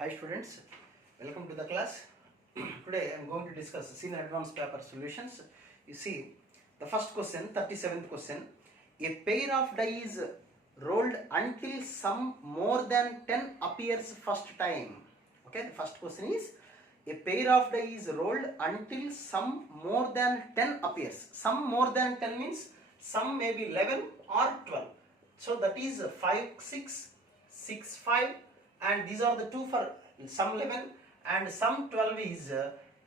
Hi students, welcome to the class. Today I am going to discuss senior advanced paper solutions. You see the first question, 37th question. A pair of die is rolled until sum more than 10 appears first time. Okay, the first question is a pair of die is rolled until sum more than 10 appears. Sum more than 10 means sum may be 11 or 12. So that is 5, 6, 6, 5, and these are the two for sum 11 and sum 12 is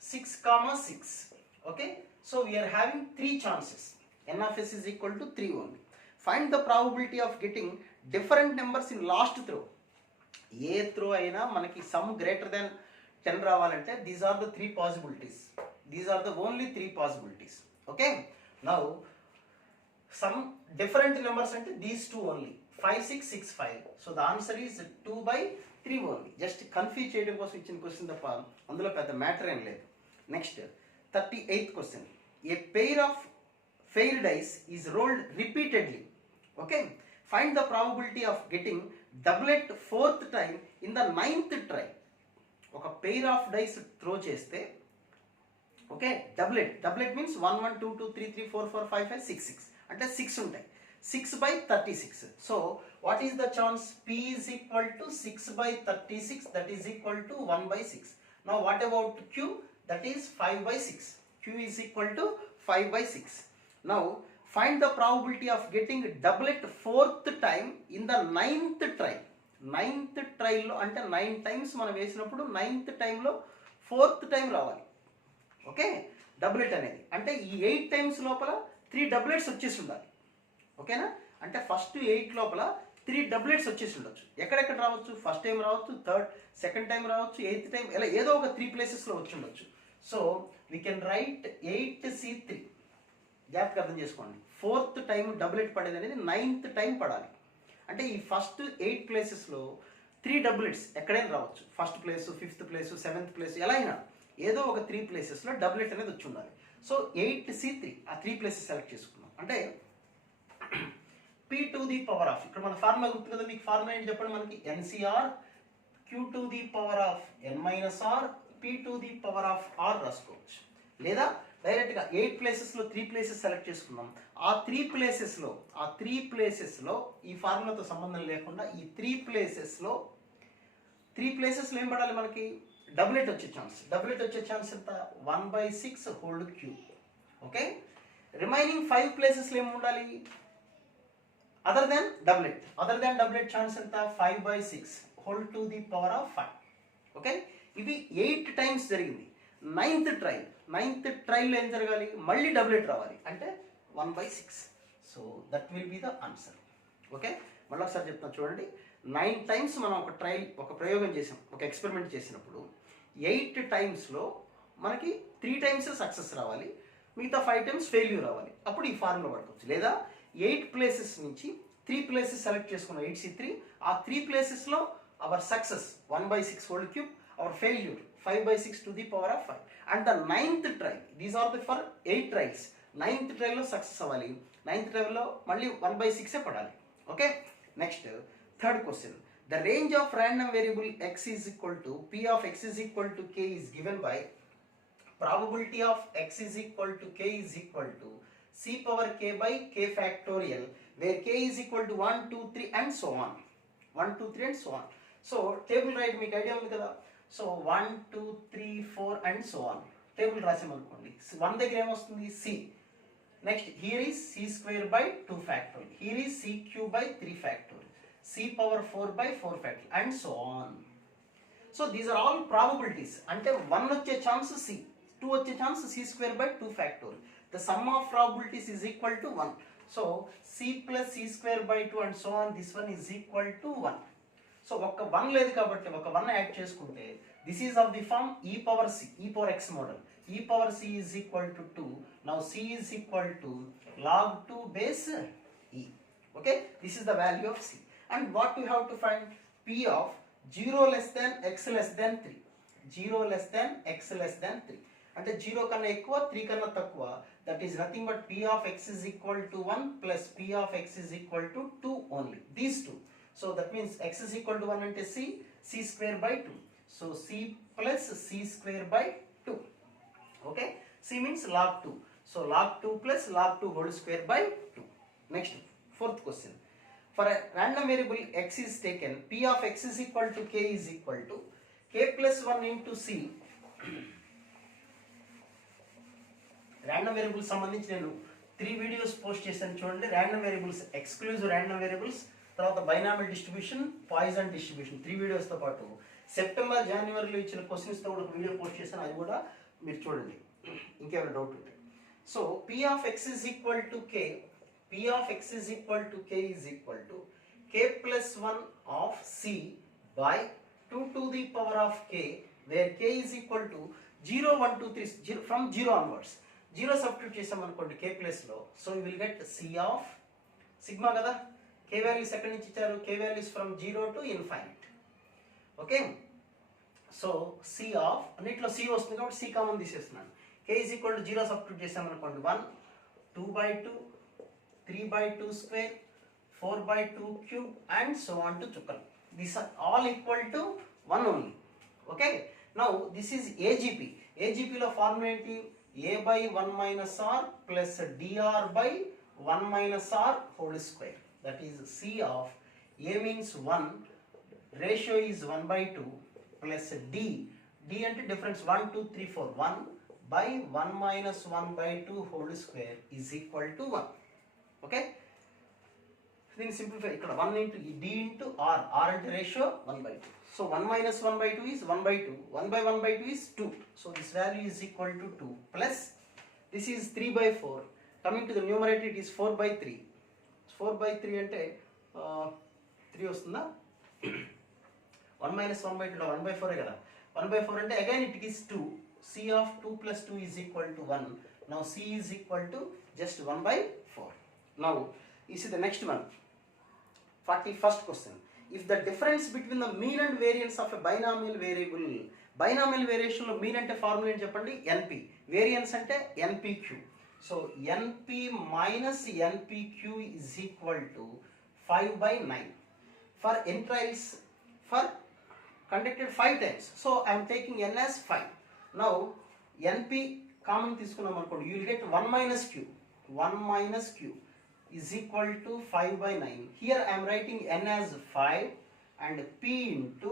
6 comma 6. Okay, so we are having three chances. N of s is equal to 3 only. Find the probability of getting different numbers in last throw. ఏ throw అయినా మనకి sum greater than 10 రావాలంటే these are the three possibilities. These are the only three possibilities. Okay, now sum different numbers అంటే these two only 5, 6, 6, 5. So the answer is 2/3 only. Just confuse చేయడం కోసం ఇచ్చిన question తప్ప అందులో పెద్ద మ్యాటర్ ఏం లేదు. Next 38th question. A pair of fair dice is rolled repeatedly. Okay, find the probability of getting doublet 4th time in the 9th try. ఒక pair of dice throw చేస్తే ఓకే, డబ్లెట్ మీన్స్ 1, 1, 2, 2, 3, 3, 4, 4, 5, 5, 6, 6 అంటే 6 ఉంటాయి. 6/36. So what is the chance? P is equal to 6/36, that is equal to 1/6. Now what about Q? That is 5/6. Q is equal to 5/6. Now find the probability of getting doublet 4th time in the 9th try. 9th try లో అంటే 9 times మనం వేసినప్పుడు 9th time లో 4th time రావాలి. Okay, డబ్లెట్ అనేది అంటే ఈ 8 times లోపల 3 డబ్లెట్స్ వచ్చేసి ఉండాలి. ఓకేనా, అంటే ఫస్ట్ 8 లోపల 3 డబ్లెట్స్ వచ్చేసి ఉండొచ్చు. ఎక్కడెక్కడ రావచ్చు? ఫస్ట్ టైం రావచ్చు, సెకండ్ టైం రావచ్చు, 8th టైం, ఇలా ఏదో ఒక 3 ప్లేసెస్లో వచ్చి ఉండొచ్చు. So we can right 8C3. జాగ్రత్తగా అర్థం చేసుకోండి. 4th టైం డబ్లెట్ పడేది అనేది 9th టైం పడాలి. అంటే ఈ ఫస్ట్ 8 ప్లేసెస్లో 3 డబ్లెట్స్ ఎక్కడైనా రావచ్చు. First place, 5th place, 7th place, ఎలా అయినా ఏదో ఒక 3 ప్లేసెస్లో డబ్లెట్ అనేది వచ్చి ఉండాలి. సో 8C3 ఆ 3 ప్లేసెస్ సెలెక్ట్ చేసుకున్నాం. అంటే p to the power of, ఇక్కడ మన ఫార్ములా గుర్తు కదా మీకు, ఫార్ములా ఏంటి చెప్పండి మనకి? NCR q to the power of n minus r p to the power of r రాసుకోవచ్చు. లేదా డైరెక్ట్గా 8 ప్లేసెస్లో 3 ప్లేసెస్ సెలెక్ట్ చేసుకున్నాం. ఆ 3 ప్లేసెస్లో ఈ ఫార్ములాతో సంబంధం లేకుండా ఈ 3 ప్లేసెస్లో ఏం పడాలి మనకి? డబ్లెట్ వచ్చే ఛాన్స్ ఎంత? 1/6 హోల్డ్ క్యూ. ఓకే, రిమైనింగ్ 5 ప్లేసెస్లో ఏమి ఉండాలి? అదర్ దాన్ డబ్లెట్ ఛాన్స్ ఎంత? 5/6 whole to the power of 5. Okay, ఇవి 8 టైమ్స్ జరిగింది. 9th ట్రైలో ఏం జరగాలి? మళ్ళీ డబ్లెట్ రావాలి, అంటే 1/6. So that will be the answer. Okay, మళ్ళీ ఒకసారి చెప్తాను చూడండి. 9 టైమ్స్ మనం ఒక ప్రయోగం చేసాం, ఒక ఎక్స్పెరిమెంట్ చేసినప్పుడు 8 టైమ్స్లో మనకి 3 టైమ్స్ సక్సెస్ రావాలి, మిగతా 5 టైమ్స్ ఫెయిల్యూర్ రావాలి. అప్పుడు ఈ ఫార్ములా పడుకోవచ్చు. లేదా 8 ప్లేసెస్ నుంచి 3 ప్లేసెస్ సెలెక్ట్ చేసుకున్నాం, 8C3. ఆ 3 ప్లేసెస్లో our success 1/6 whole cube, our failure 5/6 to the power of 5. And the 9th try, these are the for 8 trials. 9th ట్రైలో సక్సెస్ అవ్వాలి, 9th ట్రైలో మళ్ళీ 1/6 పడాలి. Okay, next 3rd question. The range of random variable x is equal to p of x is equal to k is given by probability of x is equal to k is equal to c power k by k factorial, where k is equal to 1, 2, 3 and so on. 1, 2, 3 and so on. So table right మీకు ఐడియా ఉంది కదా. So 1, 2, 3, 4 and so on. Table రాసామనుకోండి, 1 దగ్గర ఏమొస్తుంది? c. Next here is c² by 2 factorial, here is c³ by 3 factorial, c power 4 by 4 factorial and so on. So these are all probabilities. అంటే 1 వచ్చే chance c, 2 వచ్చే chance c² by 2 factorial. The sum of probabilities is equal to 1. So c plus c² by 2 and so on, this one is equal to 1. So ఒక 1 లేదు కాబట్టి ఒక 1 add చేసుకుంటే this is of the form e power x model. e power c is equal to 2. Now c is equal to log 2 base e. Okay, this is the value of c. And what we have to find? P of 0 less than x less than 3. 0 less than x less than 3. అంటే 0 కన్నా ఎక్కువ, 3 కన్నా తక్కువ. That is nothing but p of x is equal to 1 plus p of x is equal to 2 only. These two. So that means x is equal to 1 అంటే c square by 2. So c plus c square by 2. Okay, c means log 2. So log 2 plus log 2 whole square by 2. Next, fourth question. For a random variable x is taken, p of x is equal to k is equal to k plus 1 into c. Random variables సంబంధించి నేను 3 videos post చేశాను చూడండి. Random variables, exclusive random variables, తర్వాత binomial distribution, Poisson distribution, 3 వీడియోస్తో పాటు September జనవరిలో ఇచ్చిన క్వశ్చన్స్తో కూడా ఒక వీడియో పోస్ట్ చేశాను, అది కూడా మీరు చూడండి ఇంకేమైనా డౌట్ ఉంటే. So p of x is equal to k, p of x is equal to k is equal to k plus 1 of c by 2 to the power of k, where k is equal to 0, 1, 2, 3, 0, from 0 onwards. 0 substitute చేసాం అనుకోండి k ప్లేస్లో. So you will get c of sigma కదా, k values ఎక్కడి నుంచి ఇచ్చారు, k values from 0 to infinite. Okay, so c of అన్నిట్లో c వస్తుంది కాబట్టి c కామన్ తీసేస్తున్నాను. k is equal to 0 substitute చేసాం అనుకోండి 1, 2/2, 3/2 square, 4/2 cube and so on to చుక్కలు. These are all equal to 1 only. Okay, now this is AGP. AGP లో formula ఏంటి, a by 1 minus r plus dr by 1 minus r whole square. That is c of a means 1, ratio is 1/2 plus d అంటే difference 1, 2, 3, 4, 1 by 1 minus 1/2 whole square is equal to 1. Okay, దీన్ని simplify, ఇక్కడ 1 into d into r, r అంటే ratio 1/2. So 1 minus 1/2 is 1/2, 1 by 1/2 is 2. So this value is equal to 2 plus this is 3/4. Coming to the numerator it is 4/3. 4/3 అంటే 3 వస్తుందా, 1 minus 1/2 1/4 కదా, 1/4 అంటే again it is 2. c of 2 plus 2 is equal to 1. Now c is equal to just 1/4. Now you see the next one, 41st question. If the difference between the mean and variance of a binomial variable, binomial variation లో mean అంటే formula ఏంటి చెప్పండి, np, variance అంటే npq. So np minus npq is equal to 5/9 for entrails for conducted 5 times. So I am taking n as 5. Now np common తీసుకున్నాం అనుకోండి, you will get 1 minus q, 1 minus q is equal to 5/9. Here I am writing n as 5 and p into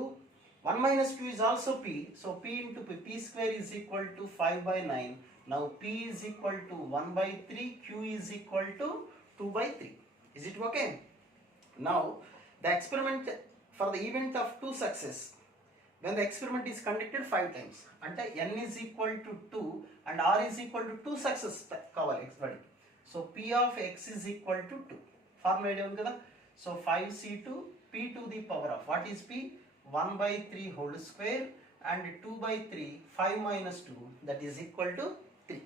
1 minus q is also p. So p into p square is equal to 5/9. Now p is equal to 1/3, q is equal to 2/3. Is it okay? Now the experiment, for the event of 2 success, when the experiment is conducted 5 times, అంటే n is equal to 2 and r is equal to 2 success కావాలి experiment. So p of x is equal to 2. Formula idea ఉంది కదా. So 5c2 p to the power of, what is p, 1/3 whole square and 2/3, 5 minus 2, that is equal to 3.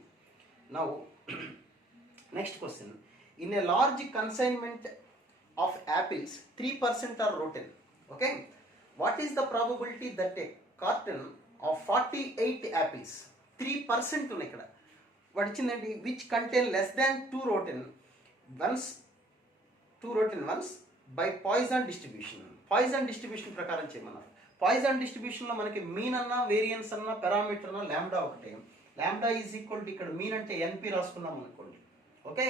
Now next question. In a large consignment of apples, 3% are rotten. Okay, what is the probability that a carton of 48 apples, 3% ఉన్నాయి ఇక్కడ, వాడు ఇచ్చిందండి, which contain less than 2 rotten ones by Poisson distribution. Poisson distribution ప్రకారం చేయమన్నారు. Poisson distribution లో మనకి mean అన్న, variance అన్న, parameter అన్న, లాంబ్డా ఒకటే. లాంబ్డా ఈజ్ ఈక్వల్ టు, ఇక్కడ మీన్ అంటే ఎన్పి రాసుకున్నాం అనుకోండి. ఓకే,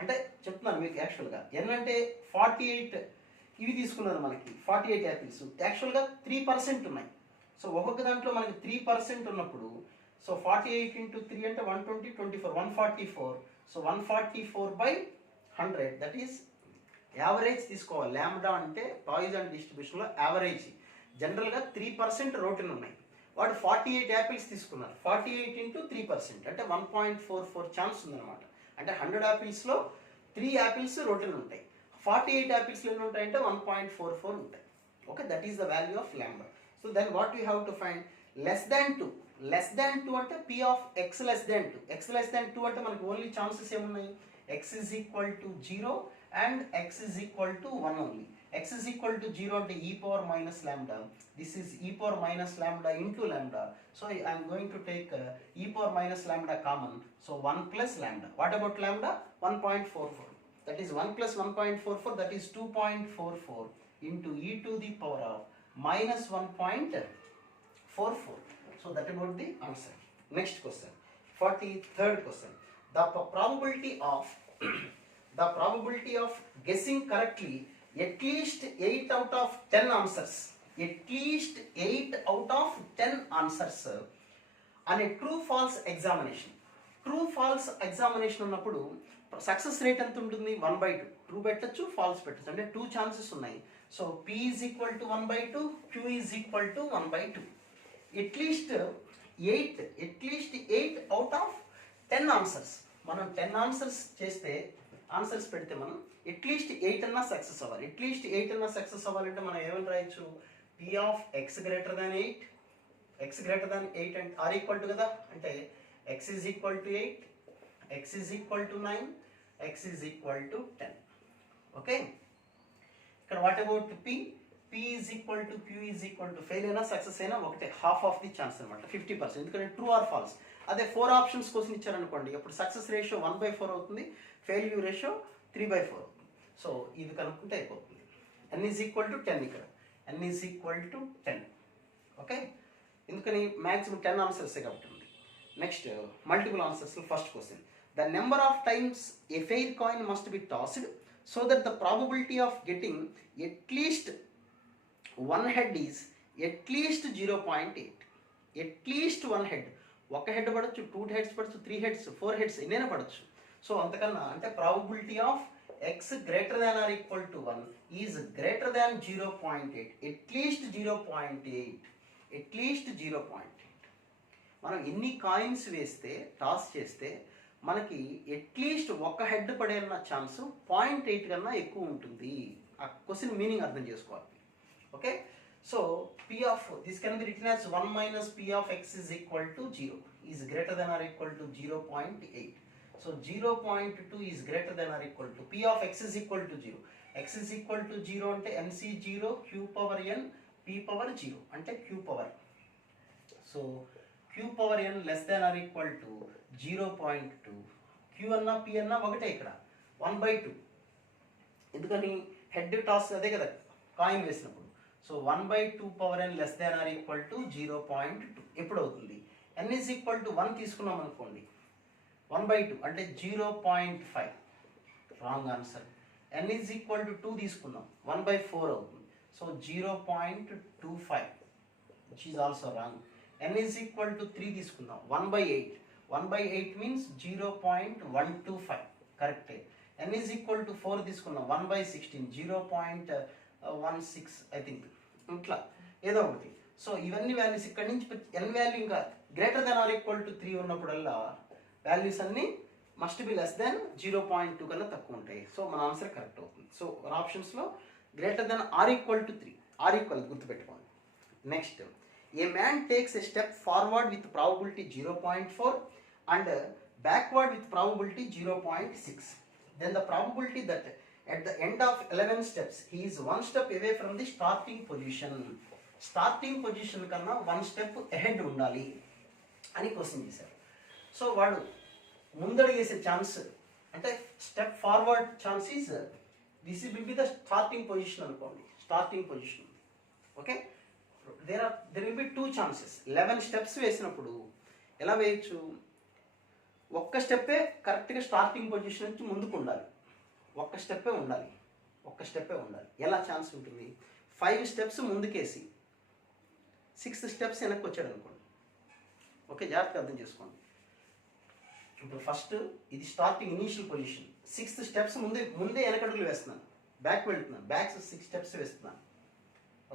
అంటే చెప్తున్నాను మీకు యాక్చువల్గా ఎన్ అంటే 48, ఇవి తీసుకున్నారు మనకి 48 యాపిల్స్, యాక్చువల్గా 3% ఉన్నాయి. సో ఒక్కొక్క దాంట్లో మనకి 3% ఉన్నప్పుడు, సో 48 into 3 అంటే 120, 24, 144. సో 144/100, దట్ ఈస్ యావరేజ్ తీసుకోవాలి. లాంబ్డా అంటే పాయిజన్ డిస్ట్రిబ్యూషన్లో యావరేజ్. జనరల్గా 3% రోటిన్ ఉన్నాయి, వాడు 48 యాపిల్స్ తీసుకున్నారు. 48 into 3% అంటే 1.44 ఛాన్స్ ఉందన్నమాట. అంటే 100 యాపిల్స్లో 3 యాపిల్స్ రోటిన్ ఉంటాయి. 48 యాపిల్స్లో ఎన్ని ఉంటాయంటే 1.44 ఉంటాయి. Okay, that is the value of lambda. So then what you have to find, less than 2. Less than 2 అంటే p of x less than 2. x less than 2 అంటే మనకి ఓన్లీ ఛాన్సెస్ ఏమున్నాయి, x is equal to 0 and x is equal to 1 only. x is equal to 0 అంటే e power minus lambda. This is e power minus lambda into lambda. So I am going to take e power minus lambda common. So 1 plus lambda. What about lambda? 1.44. That is 1 plus 1.44, that is 2.44 into e to the power of minus 1.44. 4 4. So that about the answer. Next question, 43rd question. The probability of the probability of guessing correctly at least 8 out of 10 answers, at least 8 out of 10 answers on a true false examination. True false examination ఉన్నప్పుడు success rate ఎంత ఉంటుంది? 1/2. True పెట్టచ్చు, falls పెట్టచ్చు, అంటే 2 chances ఉన్నాయి. So P is equal to 1/2, Q is equal to 1/2. At least 8 out of 10 answers. మనం 10 answers చేస్తే, answers పెడితే మనం అట్లీస్ట్ 8 అన్నా సక్సెస్ అవ్వాలి. అట్లీస్ట్ 8 అన్నా సక్సెస్ అవ్వాలంటే మనం ఏమని రాయొచ్చు? P of X greater than 8, X greater than 8 అంటే ఆర్ ఈక్వల్ టు కదా, అంటే X is equal to 8, X is equal to 9, X is equal to 10. Okay? What about P? P is equal to Q is equal to fail అయినా success అయినా ఒకటే, half of the chance అనమాట, 50%. ఎందుకంటే true or falls. అదే 4 options కోసం ఇచ్చారనుకోండి, అప్పుడు success ratio 1/4 అవుతుంది, ఫెయిల్యూర్ రేషియో 3/4 అవుతుంది. సో ఇది కనుక్కుంటే అయిపోతుంది. N is equal to 10 ఇక్కడ, N is equal to 10. Okay, ఎందుకని మ్యాక్సిమం 10 ఆన్సర్సే కాబట్టి. Next, multiple answers. First question, the number of times a fair coin must be tossed so that the probability of getting at least one head is at least 0.8. At least one head. ఒక head పడచ్చు, 2 heads పడచ్చు, 3 heads, 4 heads, ఎన్నైనా పడచ్చు. So అంతకన్నా అంటే probability of x greater than or equal to 1 is greater than 0.8. At least 0.8. At least 0.8. మనం ఎన్ని coins వేస్తే, toss చేస్తే మనకి at least ఒక హెడ్ పడేన్న ఛాన్స్ 0.8 కన్నా ఎక్కువ ఉంటుంది. ఆ క్వశ్చన్ మీనింగ్ అర్థం చేసుకోవాలి. Okay, so P of this can be written as 1 minus P of X is equal to 0 is greater than or equal to 0.8. So 0.2 is greater than or equal to P of X is equal to 0. X is equal to 0 అంటే NC 0, Q power N, P power 0 అంటే Q power. So Q power N less than or equal to 0.2. Q అన్నా P అన్నా ఒకటే ఇక్కడ, 1/2. ఎందుకని head toss అదే కదా coin వేసినప్పుడు. So 1/2 power N less than or equal to 0.2 ఎప్పుడు అవుతుంది? N ఈజ్ ఈక్వల్ టు 1 తీసుకున్నాం అనుకోండి, 1/2 అంటే 0.5, wrong answer. N is equal to 2 తీసుకున్నాం, 1/4 అవుతుంది. So 0.25, which is also wrong. N is equal to 3 తీసుకుందాం, 1/8. 1/8 means 0.125, correct. N is equal to 4 తీసుకుందాం, 1/16, 0.16 I think, ఇట్లా ఏదో ఒకటి. సో ఇవన్నీ వాల్యూస్ ఇక్కడ నుంచి N వాల్యూ ఇంకా greater than or equal to 3 ఉన్నప్పుడల్లా వాల్యూస్ అన్నీ మస్ట్ బి లెస్ దెన్ 0.2 కన్నా తక్కువ ఉంటాయి. సో మన ఆన్సర్ కరెక్ట్ అవుతుంది. సో ఆప్షన్స్లో greater than or equal to 3, or equal గుర్తుపెట్టుకోండి. Next, a man takes a step forward with probability 0.4 and backward with probability 0.6. Then the probability that at the end of 11 steps he is 1 step away from the starting position. Starting position కన్నా 1 step ahead ఉండాలి అని question చేశారు. So వాడు ముందడుగేసే chance అంటే step forward chance is this will be the starting position అనుకోండి, starting position. Okay, there will be 2 chances. 11 steps వేసినప్పుడు ఎలా వేయచ్చు? ఒక్క స్టెప్పే కరెక్ట్గా స్టార్టింగ్ పొజిషన్ నుంచి ముందుకు ఉండాలి, ఒక్క స్టెప్పే ఉండాలి, ఒక్క స్టెప్పే ఉండాలి. ఎలా ఛాన్స్ ఉంటుంది? 5 స్టెప్స్ ముందుకేసి 6 స్టెప్స్ వెనక్కి వచ్చాడు అనుకోండి. ఓకే, జాగ్రత్తగా అర్థం చేసుకోండి. ఇప్పుడు ఫస్ట్ ఇది స్టార్టింగ్ ఇనీషియల్ పొజిషన్, 6 స్టెప్స్ ముందే వెనకడుగులు వేస్తున్నాను, బ్యాక్ వెళ్తున్నాను, బ్యాక్ 6 స్టెప్స్ వేస్తున్నాను.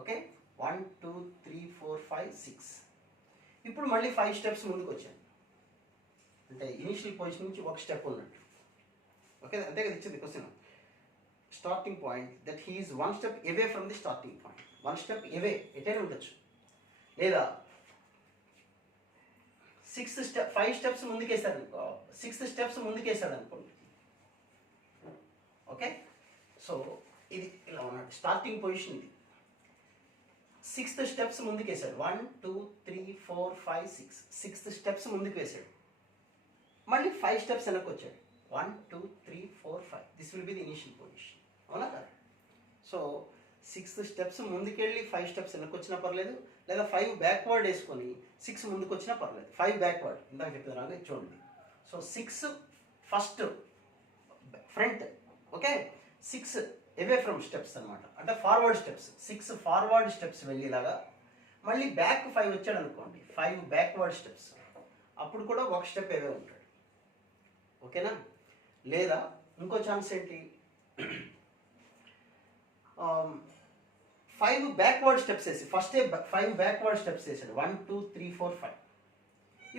ఓకే, 1 2 3 4 5 6. ఇప్పుడు మళ్ళీ 5 స్టెప్స్ ముందుకు వచ్చాను, అంటే ఇనిషియల్ పొజిషన్ నుంచి ఒక స్టెప్ ఉన్నట్టు. ఓకే, అంతే కదా ఇచ్చింది question. Starting point that he is 1 step away from the starting point. 1 step అవే ఎటైనా ఉండొచ్చు, లేదా 5 స్టెప్స్ ముందుకేసాడు అనుకో, 6 స్టెప్స్ ముందుకేసాడు అనుకోండి. ఓకే, సో ఇది ఇలా ఉన్నాడు, స్టార్టింగ్ పొజిషన్ ఇది. 6th స్టెప్స్ ముందుకు వేసాడు, 1 2 3 4 5 6, 6th స్టెప్స్ ముందుకు వేసాడు, మళ్ళీ 5 స్టెప్స్ వెనక్కి వచ్చాడు, 1 2 3 4 5. This will be the initial position. అవునా కదా? సో 6 స్టెప్స్ ముందుకెళ్ళి 5 స్టెప్స్ వెనక్కి వచ్చినా పర్లేదు, లేదా 5 బ్యాక్వర్డ్ వేసుకొని 6 ముందుకు వచ్చినా పర్లేదు. 5 బ్యాక్వర్డ్ ఇందాక చెప్తున్నాను చూడండి. So 6 first front, okay, 6 away from steps అనమాట, అంటే ఫార్వర్డ్ స్టెప్స్. 6 ఫార్వర్డ్ స్టెప్స్ వెళ్ళేలాగా, మళ్ళీ బ్యాక్ 5 వచ్చాడు అనుకోండి, 5 బ్యాక్వర్డ్ స్టెప్స్, అప్పుడు కూడా ఒక స్టెప్ అవే ఉంటాడు. ఓకేనా? లేదా ఇంకో ఛాన్స్ ఏంటి, 5 బ్యాక్వర్డ్ స్టెప్స్ వేసి ఫస్టే 5 బ్యాక్వర్డ్ స్టెప్స్ వేసాడు, 1 2 3 4 5.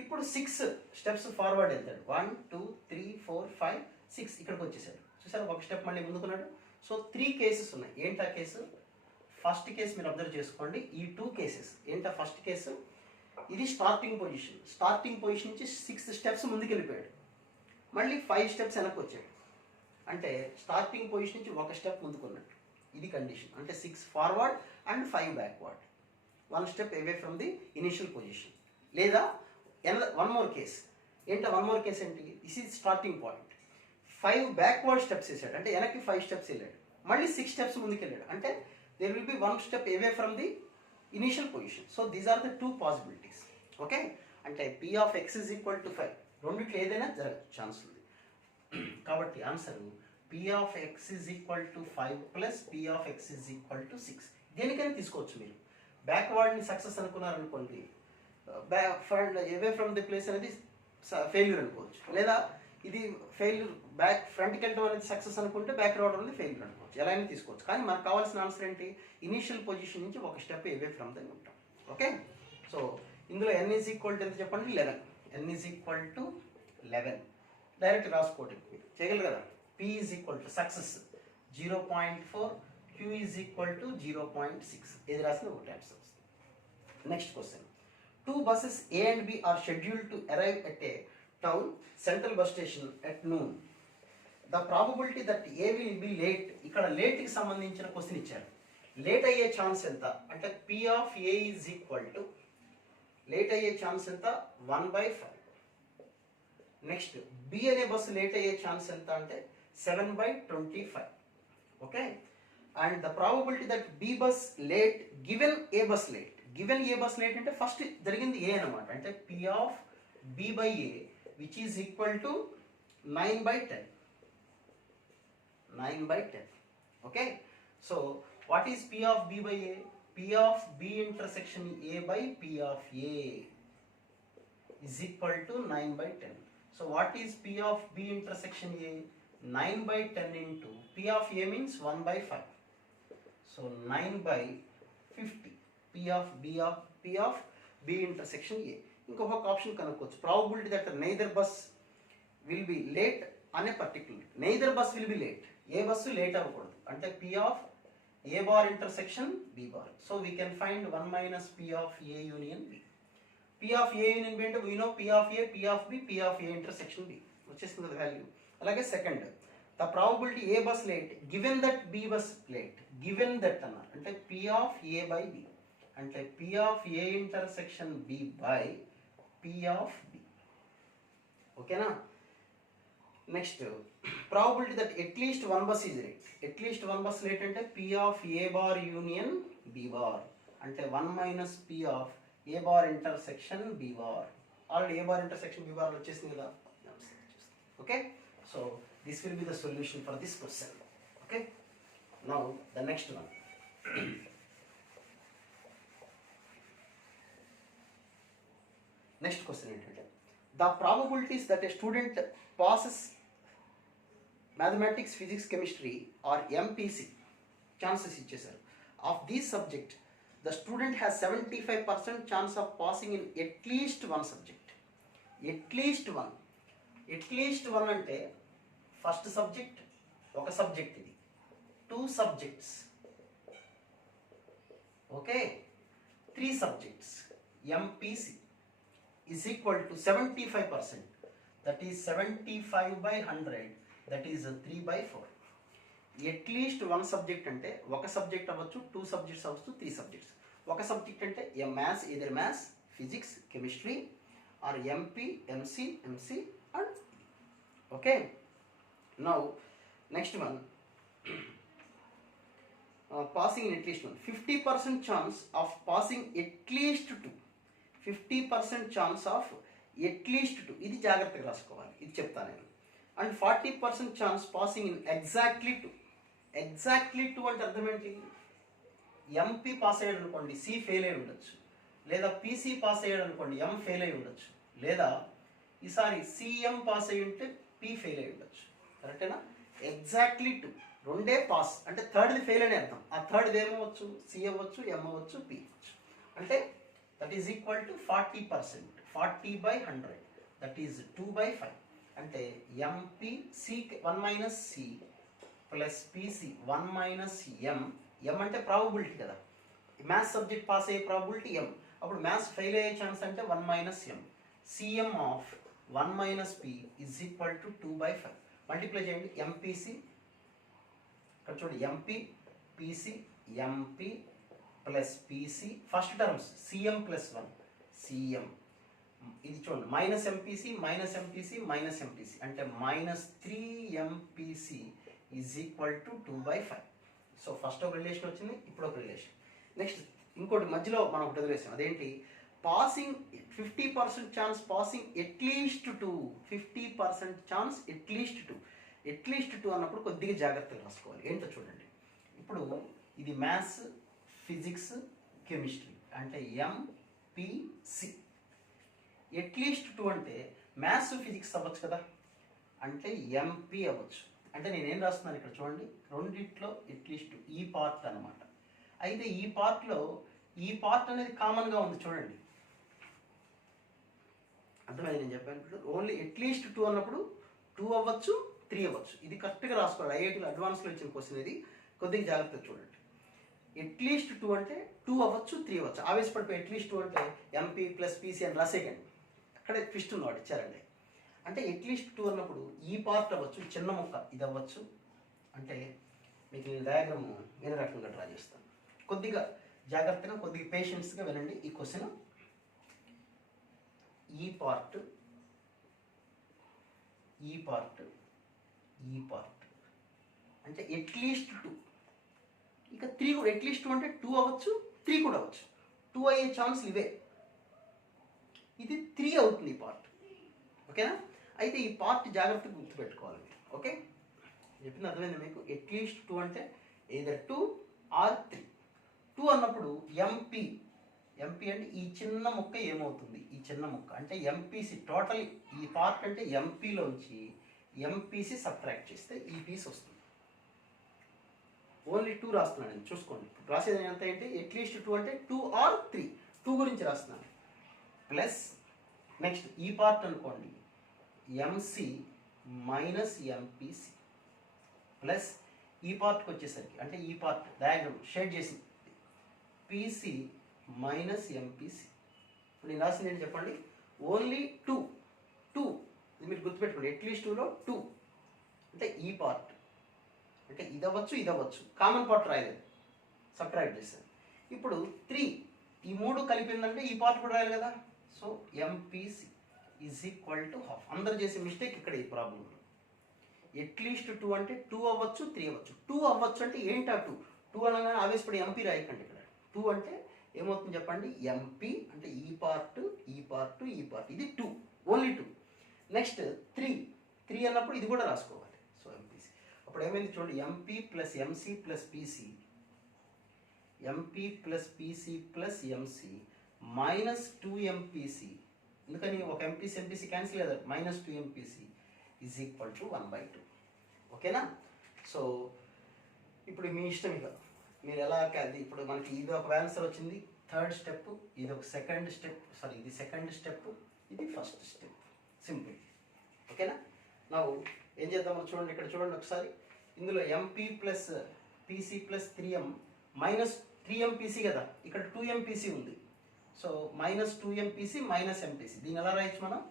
ఇప్పుడు 6 స్టెప్స్ ఫార్వర్డ్ వెళ్తాడు, 1 2 3 4 5 6 ఇక్కడికి వచ్చేసాడు. చూసారు, ఒక స్టెప్ మళ్ళీ ముందుకున్నాడు. సో 3 కేసెస్ ఉన్నాయి. ఏంటా కేసు? ఫస్ట్ కేసు మీరు అబ్జర్వ్ చేసుకోండి. ఈ 2 కేసెస్ ఏంటా? ఫస్ట్ కేసు ఇది స్టార్టింగ్ పొజిషన్. స్టార్టింగ్ పొజిషన్ నుంచి 6 స్టెప్స్ ముందుకు వెళ్ళిపోయాడు, మళ్ళీ 5 స్టెప్స్ వెనక్కి వచ్చాడు. అంటే స్టార్టింగ్ పొజిషన్ నుంచి ఒక స్టెప్ ముందుకున్నట్టు. ఇది కండిషన్. అంటే 6 forward and 5 backward, 1 step away from the initial position. లేదా వన్ మోర్ కేస్. ఏంటో వన్ మోర్ కేస్ ఏంటి? This is starting point. 5 backward steps వేసాడు, అంటే వెనక్కి 5 స్టెప్స్ వెళ్ళాడు, మళ్ళీ 6 స్టెప్స్ ముందుకు వెళ్ళాడు. అంటే there will be 1 step away from the initial position. So these are the 2 possibilities. Okay, అంటే P of x is equal to 5. రెండిట్లో ఏదైనా జరగచ్చు, ఛాన్స్ ఉంది. కాబట్టి answer P of x is equal to 5 plus P of x is equal to 6. దేనికైనా తీసుకోవచ్చు మీరు. బ్యాక్వర్డ్ని సక్సెస్ అనుకున్నారనుకోండి, అవే ఫ్రమ్ ది ప్లేస్ అనేది ఫెయిల్యూర్ అనుకోవచ్చు. లేదా ఇది ఫెయిల్యూర్, ఫ్రంట్కి వెళ్ళడం అనేది సక్సెస్ అనుకుంటే బ్యాక్ రావడం అనేది ఫెయిల్యూర్ అనుకోవచ్చు. ఎలా అయినా తీసుకోవచ్చు. కానీ మనకు కావాల్సిన ఆన్సర్ ఏంటి? ఇనీషియల్ పొజిషన్ నుంచి ఒక స్టెప్ అవే ఫ్రమ్ దని ఉంటాం. ఓకే, సో ఇందులో n ఈజ్ ఈక్వల్ టు ఎంత చెప్పండి? 11. n is equal to 11. Direct రాసుకోవటం చేయగలరు కదా. P is equal to success 0.4, Q is equal to 0.6. ఏది రాసిన ఒకటి ఆన్సర్ వస్తుంది. Next question. 2 buses A and B are scheduled to arrive at a town central bus station at noon. The probability that A will be late. ఇక్కడ లేట్కి సంబంధించిన question ఇచ్చారు. Late అయ్యే chance ఎంత అంటే P of A is equal to, late అయ్యే chance ఎంత? 1/5. Next B అనే bus late అయ్యే ఛాన్స్ ఎంత అంటే 7/25. Okay, and the probability that B bus late given A bus late. Given a bus late అంటే ఫస్ట్ జరిగింది ఏ అనమాట. అంటే P of B/A which is equal to 9/10. 9/10. Okay, so what is P of B/A? P of B intersection A by P of A is equal to 9/10. So what is P of B intersection A? 9/10 into P of A means 1/5. So 9/50. P of B intersection A. ఇంకొక option కనుక్కోవచ్చు. Probability that neither bus will be late అనే particular. Neither bus will be late. ఏ bus late అవ్వకూడదు. అంటే P of A bar intersection B bar. So we can find 1 minus P of A union B. P of A union B అంటే we know P of A, P of B, P of A intersection B. వచ్చేస్తుంది కదా value. అలాగే second, the probability a bus late given that be bus late. Given that అన్నారు అంటే P of A by B. అంటే P of A intersection B by P of B. ఓకేనా? Next, probability that at least 1 bus is late. At least 1 bus late అంటే P of A bar union B bar. అంటే 1 minus P of A bar intersection B bar. Already A bar intersection B bar వచ్చేసింది కదా. Okay, so this will be the solution for this question. Okay, now the next one. Next question ఏంటంటే the probabilities that a student passes mathematics, physics, chemistry or MPC chances ఇచ్చేసారు. Of these subject the student has 75% chance of passing in at least one subject. At least one. At least one అంటే first subject ఒక subject, ఇది 2 subjects. Okay, 3 subjects. MPC is equal to 75%. That is 75/100. That is 3/4. At least 1 subject అంటే ఒక subject అవ్వచ్చు, 2 subjects అవ్వచ్చు, 3 subjects. ఒక subject అంటే maths, either maths, physics, chemistry or MP, MC and. Okay, now next one. passing in at least one. 50% chance of passing at least two. 50% chance of at least two. ఇది జాగ్రత్తగా రాసుకోవాలి, ఇది చెప్తాను నేను. And 40% chance passing in exactly two. Exactly two అంటే అర్థం ఏంటి? MP pass అయ్యాడు అనుకోండి, సి ఫెయిల్ అయి ఉండొచ్చు, లేదా పీసీ పాస్ అయ్యాడు అనుకోండి, ఎం ఫెయిల్ అయి ఉండొచ్చు, లేదా ఈసారి సిఎం పాస్ అయ్యి ఉంటే పి ఫెయిల్ అయి ఉండొచ్చు. కరెక్టేనా? ఎగ్జాక్ట్లీ టూ, రెండే పాస్ అంటే థర్డ్ది ఫెయిల్ అని అర్థం. ఆ థర్డ్ది ఏమవచ్చు? సి అవ్వచ్చు, ఎం అవ్వచ్చు, పి అవ్వచ్చు. అంటే that is equal to 40%. 40/100 that is 2/5. అంటే MP C 1 - C plus PC 1 - M. M అంటే ప్రాబబిలిటీ కదా, మ్యాథ్స్ సబ్జెక్ట్ పాస్ అయ్యే ప్రాబబిలిటీ ఎం. అప్పుడు మ్యాథ్స్ ఫెయిల్ అయ్యే ఛాన్స్ అంటే 1 - M. CM of 1 - P is equal to 2/5. Multiply చేయండి. ఎంపీసీ, ఇక్కడ చూడండి, MP PC, MP plus PC, first terms CM plus 1 CM, ఇది చూడండి minus MPC minus MPC minus MPC అంటే -3 MPC is equal to 2/5. So first ఒక relation వచ్చింది, ఇప్పుడు ఒక రిలేషన్. నెక్స్ట్ ఇంకోటి మధ్యలో మనం ఒకటి వదిలేసాం, అదేంటి? Passing 50% chance passing at least two. 50% chance at least two. At least two అన్నప్పుడు కొద్దిగా జాగ్రత్తగా రాసుకోవాలి. ఏంటో చూడండి. ఇప్పుడు ఇది మ్యాథ్స్, ఫిజిక్స్, కెమిస్ట్రీ అంటే ఎంపీసి. ఎట్లీస్ట్ టూ అంటే మ్యాథ్స్ ఫిజిక్స్ అవ్వచ్చు కదా, అంటే ఎంపీ అవ్వచ్చు. అంటే నేనేం రాస్తున్నాను ఇక్కడ చూడండి, రెండిట్లో ఎట్లీస్ట్ ఈ పార్ట్ అనమాట. అయితే ఈ పార్ట్లో ఈ పార్ట్ అనేది కామన్గా ఉంది చూడండి, అర్థమైంది నేను చెప్పాను. ఓన్లీ ఎట్లీస్ట్ టూ అన్నప్పుడు 2 అవ్వచ్చు, 3 అవ్వచ్చు. ఇది కరెక్ట్గా రాసుకోవాలి. ఐఐటీలో అడ్వాన్స్లో ఇచ్చిన క్వశ్చన్ ఇది, కొద్దిగా జాగ్రత్తగా చూడండి. ఎట్లీస్ట్ 2 అంటే 2 అవ్వచ్చు, 3 అవ్వచ్చు. ఆవేశపడిపోయి ఎట్లీస్ట్ 2 అంటే ఎంపీ ప్లస్ పీసీ అని రాసేయండి, అక్కడే ట్విస్ట్ ఉన్నవాడు ఇచ్చారండి. అంటే ఎట్లీస్ట్ 2 అన్నప్పుడు ఈ పార్ట్ అవ్వచ్చు, చిన్న ముక్క ఇది అవ్వచ్చు. అంటే మీకు నేను డయాగ్రామ్ వేరే రకంగా డ్రా చేస్తాను. కొద్దిగా జాగ్రత్తగా, కొద్దిగా పేషెన్స్గా వినండి ఈ క్వశ్చన్. ఈ పార్ట్, ఈ పార్ట్, ఈ పార్ట్ అంటే ఎట్లీస్ట్ 2. ఇక 3 కూడా ఎట్లీస్ట్ 2 అంటే 2 అవ్వచ్చు, 3 కూడా అవ్వచ్చు. 2 అయ్యే ఛాన్స్ ఇవే. ఇది 3 అవుతుంది ఈ పార్ట్. ఓకేనా? అయితే ఈ పార్ట్ జాగ్రత్తగా గుర్తుపెట్టుకోవాలి. ఓకే, చెప్పింది అర్థమైంది మీకు? ఎట్లీస్ట్ 2 అంటే either 2 or 3. 2 అన్నప్పుడు ఎంపీ, ఎంపీ అంటే ఈ చిన్న ముక్క ఏమవుతుంది? ఈ చిన్న ముక్క అంటే ఎంపీసీ. టోటల్ ఈ పార్ట్ అంటే ఎంపీలోంచి ఎంపీసీ సబ్ట్రాక్ట్ చేస్తే ఈ పీస్ వస్తుంది. ఓన్లీ 2 రాస్తున్నాను నేను, చూసుకోండి. రాసేది ఎంత అంటే ఎట్లీస్ట్ 2 అంటే 2 or 3. 2 గురించి రాస్తున్నాను. ప్లస్ నెక్స్ట్ ఈ పార్ట్ అనుకోండి, ఎంసీ మైనస్ ఎంపీసీ ప్లస్ ఈ పార్ట్కి వచ్చేసరికి అంటే ఈ పార్ట్ డయాగ్రామ్ షేడ్ చేసి పీసీ మైనస్ ఎంపీసీ. ఇప్పుడు నేను రాసింది ఏంటి చెప్పండి? ఓన్లీ 2. ఇది మీరు గుర్తుపెట్టుకోండి. ఎట్లీస్ట్ 2లో 2 అంటే ఈ పార్ట్ అంటే ఇది అవ్వచ్చు, ఇది అవ్వచ్చు. కామన్ పార్ట్ రాయలేదు, సబ్ట్రాక్ట్ చేశాను. ఇప్పుడు 3, ఈ 3 కలిపిందంటే ఈ పార్ట్ కూడా రాయాలి కదా. So MPC is equal to half. అందరు చేసే మిస్టేక్ ఇక్కడ ఈ ప్రాబ్లంలో. ఎట్లీస్ట్ 2 అంటే 2 అవ్వచ్చు, 3 అవ్వచ్చు. 2 అవ్వచ్చు అంటే ఏంటా 2 అనగానే ఆవేశపడి ఎంపీ రాయకండి. ఇక్కడ 2 అంటే ఏమవుతుంది చెప్పండి? ఎంపీ అంటే ఈ పార్ట్, ఈ పార్ట్, ఈ పార్ట్, ఇది 2, ఓన్లీ 2. నెక్స్ట్ 3 అన్నప్పుడు ఇది కూడా రాసుకోవాలి. సో ఎంపీసీ అప్పుడు ఏమైంది చూడండి, MP plus MC plus PC, MP plus PC plus MC minus 2 MPC. ఎందుకని ఒక ఎంపీసీ ఎంపీసీ క్యాన్సిల్ కదా, -2 ఎంపీసీ ఈజ్ ఈక్వల్ టు 1/2. ఓకేనా? సో ఇప్పుడు మీ ఇష్టం, ఇక మీరు ఎలా అది. ఇప్పుడు మనకి ఇది ఒక ఆన్సర్ వచ్చింది, థర్డ్ స్టెప్, ఇది ఒక సెకండ్ స్టెప్, సారీ ఇది సెకండ్ స్టెప్, ఇది ఫస్ట్ స్టెప్. సింపుల్. ఓకేనా? నా ఏం చేద్దామో చూడండి, ఇక్కడ చూడండి ఒకసారి. ఇందులో MP plus PC plus 3m minus 3 MPC కదా, ఇక్కడ 2 ఎంపీసీ ఉంది. So -2 MPC minus MPC. దీన్ని ఎలా రాయొచ్చు మనం?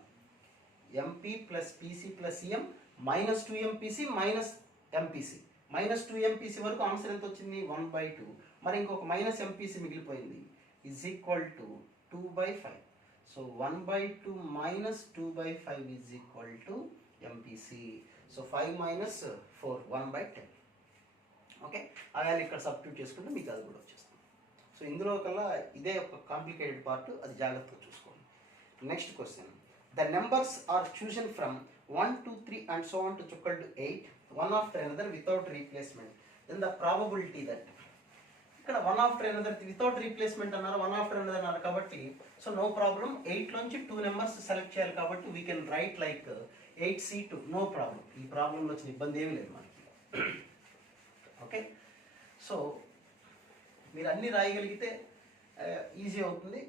ఎంపీ ప్లస్ పీసీ ప్లస్ ఎం -2 ఎంపీసీ మైనస్ ఎంపీసీ. -2 ఎంపీసీ వరకు ఆన్సర్ ఎంత వచ్చింది? 1/2. మరి ఇంకొక మైనస్ ఎంపీసీ మిగిలిపోయింది, is equal to 2/5. So 1/2 minus 2/5 is equal to MPC. So 5 - 4 1/10. Okay, ఆ వాల్యూ ఇక్కడ సబ్స్టిట్యూట్ చేసుకుంటే మీకు అది కూడా వచ్చేస్తుంది. సో ఇందులో కల్లా ఇదే ఒక కాంప్లికేటెడ్ పార్ట్, అది జాగ్రత్తగా చూసుకోండి. Next question, the numbers are chosen from 1 2 3 and so on to equal to 8 one after another without replacement, then the probability that, ఇక్కడ 1 after another వితౌట్ రీప్లేస్మెంట్ అన్నారు, 1 after another అన్నారు కాబట్టి సో నో ప్రాబ్లం. 8 నుంచి 2 numbers select చేయాలి కాబట్టి we can write like 8C2, no problem. ఈ ప్రాబ్లంలో వచ్చిన ఇబ్బంది ఏమీ లేదు మనకి. ఓకే, సో మీరు అన్నీ రాయగలిగితే ఈజీ అవుతుంది.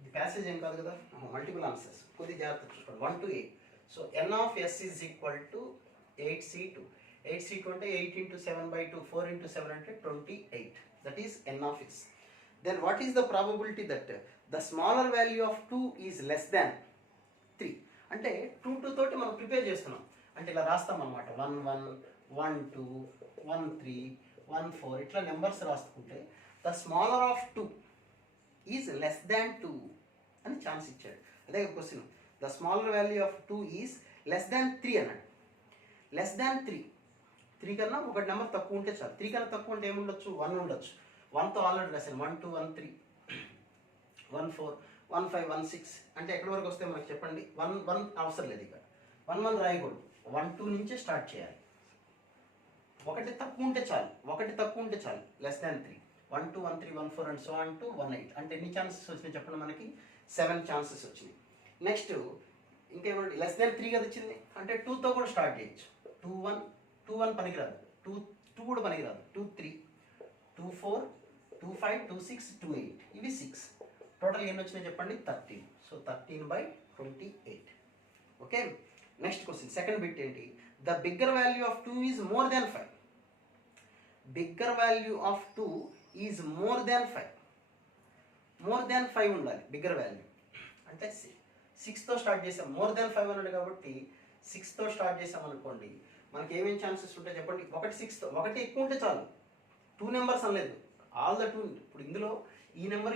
ఇది ప్యాసేజ్ ఏం కాదు కదా, మల్టిపుల్ ఆన్సర్స్, కొద్దిగా జాగ్రత్త చూసుకోండి. 1 to 8. So n of s is equal to 8C2. 8C2 అంటే 8 into 7/2, 4 into 7 అంటే 28. That is n of s. Then what is the probability that the smaller value of 2 is less than 3? అంటే 2 తోటి మనం prepare చేస్తున్నాం అంటే ఇలా రాస్తాం అన్నమాట. 1 1 1 2 1 3 1 4 ఇట్లా నెంబర్స్ రాసుకుంటే the smaller of 2 is less than 2 అని ఛాన్స్ ఇచ్చాడు. అదే question, the smaller value of 2 is less than 3 అన్నాడు. లెస్ దాన్ 3 కన్నా ఒక నెంబర్ తక్కువ ఉంటే చాలు. 3 కన్నా తక్కువ ఉంటే ఏముండొచ్చు, 1 ఉండొచ్చు. 1తో ఆల్రెడీ రాశాను, 1 2 1 3 1 4 1 5 1 6 అంటే ఎక్కడి వరకు వస్తే మనకు చెప్పండి. 1 1 అవసరం లేదు, ఇక్కడ 1 1 రాయకూడదు, 1 2 నుంచే స్టార్ట్ చేయాలి. ఒకటి తక్కువ ఉంటే చాలు, less than 3, 1 2 1 3 1 4 and so on to 1 8. అంటే ఎన్ని ఛాన్సెస్ వచ్చినాయి చెప్పండి మనకి, 7 ఛాన్సెస్ వచ్చినాయి. నెక్స్ట్ ఇంకేమంటే లెస్ దాన్ 3 కదా వచ్చింది అంటే 2తో కూడా స్టార్ట్ చేయొచ్చు. 2 1 పనికిరాదు, 2 కూడా పనికిరాదు, 2 3 2 4 2 5 2 6 2 8 ఇవి 6. టోటల్ ఎన్ని వచ్చినాయి చెప్పండి, 13. So 13/28. Okay, next question, second bit ఏంటి, the bigger value of 2 is more than 5. Bigger value of 2 is more than 5. More than 5 ఉండాలి బిగ్గర్ వాల్యూ. అంటే 6తో స్టార్ట్ చేసాం, మోర్ దాన్ 5 అన్నాడు కాబట్టి 6తో స్టార్ట్ చేసాం అనుకోండి, మనకి ఏమేమి ఛాన్సెస్ ఉంటాయి చెప్పండి. 1 ఎక్కువ ఉంటే చాలు, 2 నెంబర్స్ అనలేదు, ఆల్ ద 2. ఇప్పుడు ఇందులో ఈ నెంబర్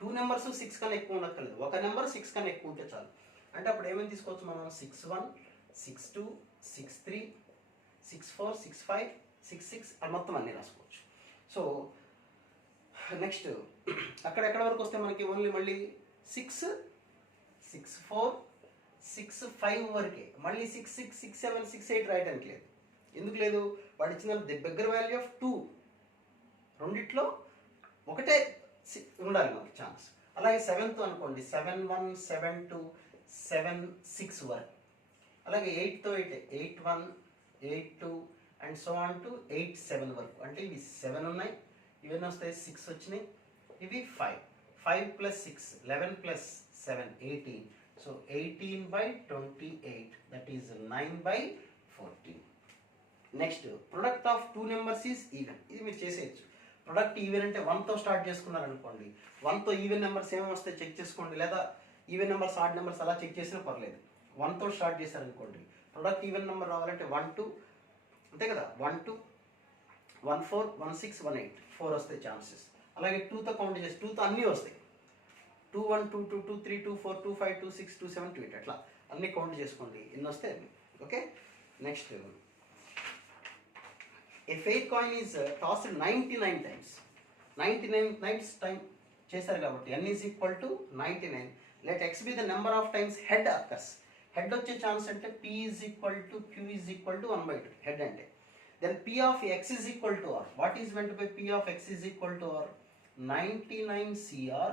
2 నెంబర్స్ 6 కన్నా ఎక్కువ ఉండక్కర్లేదు, ఒక నెంబర్ 6 కన్నా ఎక్కువ ఉంటే చాలు. అంటే అప్పుడు ఏమేమి తీసుకోవచ్చు మనం, 6 1 6 2 6 3 6 4 6 5 6 6 అది మొత్తం అన్నీ రాసుకోవచ్చు. సో నెక్స్ట్ ఎక్కడ వరకు వస్తే మనకి ఓన్లీ మళ్ళీ 6 6 4 6 5 వరకే, మళ్ళీ 6 6 6 7 6 8 రాయడానికి లేదు. ఎందుకు లేదు, వాడు ఇచ్చిన ది బిగ్గర్ వాల్యూ ఆఫ్ 2 రెండిట్లో ఒకటే ఉండాలి మనకి ఛాన్స్. అలాగే 7తో అనుకోండి, 7 1 7 2 7 6 వరకు. అలాగే 8తో 8 1 8 2 అండ్ సో ఆన్ టు 8 7 వరకు. అంటే ఇవి 7 ఉన్నాయి, ఇవన్నీ వస్తాయి 6 వచ్చినాయి, ఇవి 5 plus 6 11 plus 7 18. So 18/28 that is 9/14. Next, product of 2 numbers is even. ఇది మీరు చేసేయచ్చు. ప్రొడక్ట్ ఈవెన్ అంటే 1తో స్టార్ట్ చేసుకున్నారనుకోండి, 1తో ఈవెన్ నెంబర్స్ ఏమేమి వస్తాయి చెక్ చేసుకోండి, లేదా ఈవెన్ నెంబర్స్ ఆడ్ నెంబర్స్ అలా చెక్ చేసినా పర్లేదు. 1తో స్టార్ట్ చేశారనుకోండి, ప్రొడక్ట్ ఈవెన్ నెంబర్ రావాలంటే 1 2 అంతే కదా, 1 2 1 4 1 6 1 8 4 వస్తాయి ఛాన్సెస్. అలాగే 2తో కౌంట్ చేసి 2తో అన్నీ వస్తాయి, 2 1 2 2 2 3 2 4 2 5 2 6 2 7 2 8 అట్లా అన్నీ కౌంట్ చేసుకోండి, ఎన్ని వస్తాయి అన్నీ. Okay, next, a fair coin is tossed 99 times. 99 times time చేశారు కాబట్టి n is equal to 99. Let x be the number of times head occurs. Head వచ్చే ఛాన్స్ అంటే p is equal to q is equal to 1/2 head అంటే. Then p of x is equal to r. What is meant by p of x is equal to r? 99 cr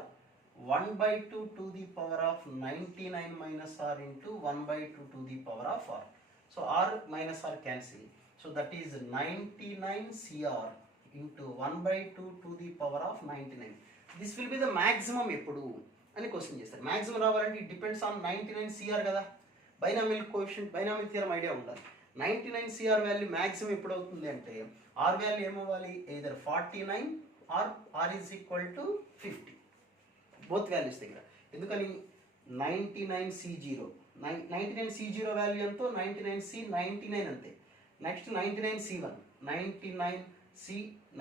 1/2 to the power of 99 minus r into 1/2 to the power of r. So r minus r cancel. So that is 99 cr into 1/2 to the power of 99. This will be the maximum ఎప్పుడు అని question చేస్తారు. Maximum రావాలంటే it depends on 99 cr కదా, binomial coefficient binomial theorem idea ఉండాలి. 99 cr value maximum ఎప్పుడు అవుతుంది అంటే R value ఏమవ్వాలి, either 49 or R is equal to 50, both values దగ్గర. ఎందుకని 99C0 99C0 వాల్యూ ఎంతో 99C 99 అంతే. నెక్స్ట్ 99C1 99C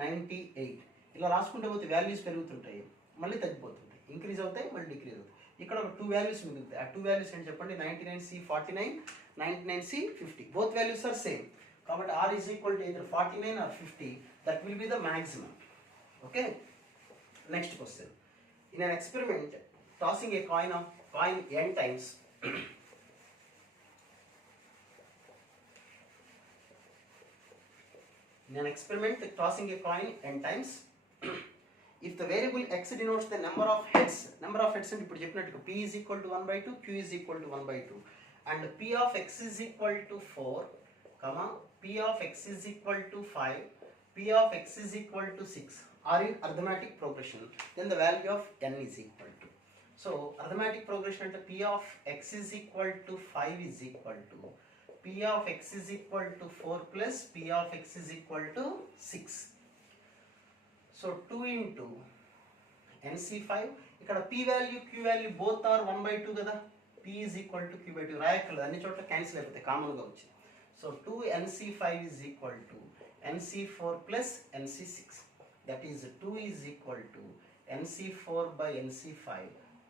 98 ఇలా రాసుకుంటే పోతే వాల్యూస్ పెరుగుతుంటాయి, మళ్ళీ తగ్గిపోతుంటాయి, ఇంక్రీజ్ అవుతాయి, మళ్ళీ డిక్రీజ్ అవుతాయి. ఇక్కడ ఒక 2 వాల్యూస్ మిగులుతాయి. ఆ 2 వాల్యూస్ ఏంటి చెప్పండి, 99C 49 99C 50. Both values are same కాబట్టి R is equal to either 49 or 50. That will be the maximum. Okay. Next question. In an experiment, tossing a coin n times. In an experiment, tossing a coin n times. If the variable x denotes the number of heads and ఇప్పుడు చెప్పినట్టు p is equal to 1 by 2, q is equal to 1 by 2, and p of x is equal to 4, p of x is equal to 5, p of x is equal to 6 are in arithmetic progression, then the value of n is equal to. So arithmetic progression అంటే p of x is equal to 5 is equal to p of x is equal to 4 plus p of x is equal to 6. So 2 into NC5, ఇక్కడ p value q value both are 1 by 2 కదా, p is equal to q by 2 రాయక్కర్లేదు, అన్ని చోట్ల cancel అయిపోతాయి, కామన్గా వచ్చి. So 2 NC5 is equal to NC4 plus NC6, that is 2 is equal to NC4 by NC5